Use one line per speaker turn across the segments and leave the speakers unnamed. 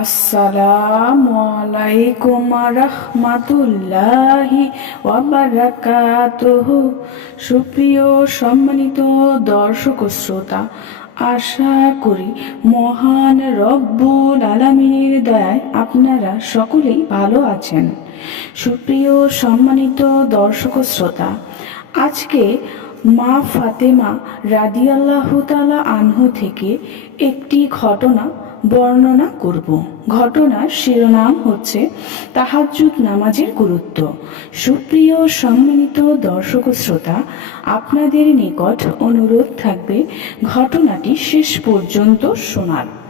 আসসালামু আলাইকুম রহমাতুল্লাহি সুপ্রিয় সম্মানিত দর্শক শ্রোতা, আশা করি মহান রব্বুল আলামিনের দয়ায় আপনারা সকলেই ভালো আছেন। সুপ্রিয় সম্মানিত দর্শক শ্রোতা, আজকে মা ফাতেমা রাদিয়াল্লাহু তাআলা আনহু থেকে একটি ঘটনা বর্ণনা করব। ঘটনার শিরোনাম হচ্ছে তাহাজ্জুদ নামাজের গুরুত্ব। সুপ্রিয় সম্মানিত দর্শক শ্রোতা, আপনাদের নিকট অনুরোধ থাকবে ঘটনাটি শেষ পর্যন্ত শোনার।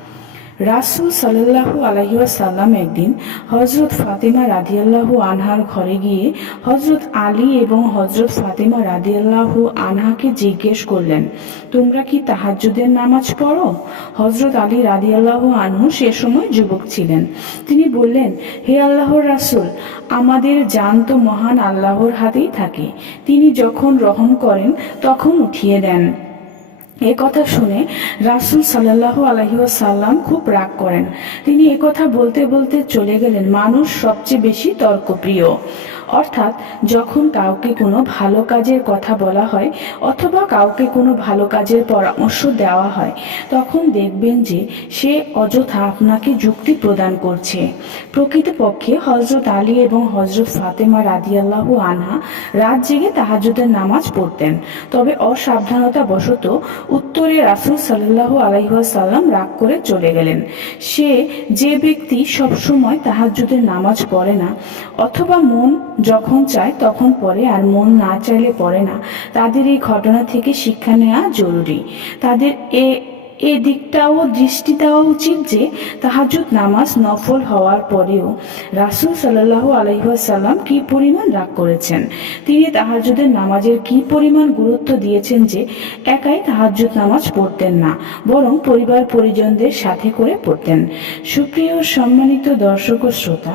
রাসুল সাল্লাহু আলহিউসাল্লাম একদিন হজরত ফাতেমা রাদিয়াল্লাহু আনহার ঘরে গিয়ে হজরত আলী এবং হজরত ফাতেমা রাদিয়াল্লাহু আনহাকে জিজ্ঞেস করলেন, তোমরা কি তাহাজ্জুদের নামাজ পড়ো? হজরত আলী রাদিয়াল্লাহু আনহু সে সময় যুবক ছিলেন। তিনি বললেন, হে আল্লাহর রাসুল, আমাদের জান তো মহান আল্লাহর হাতেই থাকে। তিনি যখন রহম করেন, তখন উঠিয়ে দেন। এ কথা শুনে রাসুল সাল্লাহ আলহিউসাল্লাম খুব রাগ করেন। তিনি কথা বলতে বলতে চলে গেলেন মানুষ সবচেয়ে বেশি তর্কপ্রিয়। অর্থাৎ যখন কাউকে কোনো ভালো কাজের কথা বলা হয় অথবা কাউকে কোনো ভালো কাজের পরামর্শ দেওয়া হয়, তখন দেখবেন যে সে অযথা আপনাকে যুক্তি প্রদান করছে। প্রকৃতপক্ষে হজরত আলী এবং হজরত ফাতেমা রাদিয়াল্লাহ আনহা রাত জেগে তাহাজুদের নামাজ পড়তেন। তবে অসাবধানতা বশত উত্তরে রাসুল সাল্লাহ আলাইসাল্লাম রাগ করে চলে গেলেন। সে যে ব্যক্তি সবসময় তাহাজুদের নামাজ পড়ে না, অথবা মন যখন চায় তখন পড়ে আর মন না চাইলে পড়ে না, তাদের এই ঘটনা থেকে শিক্ষা নেওয়া জরুরি। তাদের এ এ দিকটাও দৃষ্টি দেওয়া উচিত যে তাহাজুদ নামাজ নফল হওয়ার পরেও রাসুল সাল্লাহ আলহিহাসাল্লাম কি পরিমাণ রাগ করেছেন? তিনি তাহাজুদের নামাজের কি পরিমাণ গুরুত্ব দিয়েছেন যে একাই তাহাজুদ নামাজ পড়তেন না, বরং পরিবার পরিজনদের সাথে করে পড়তেন। সুপ্রিয় সম্মানিত দর্শক ও শ্রোতা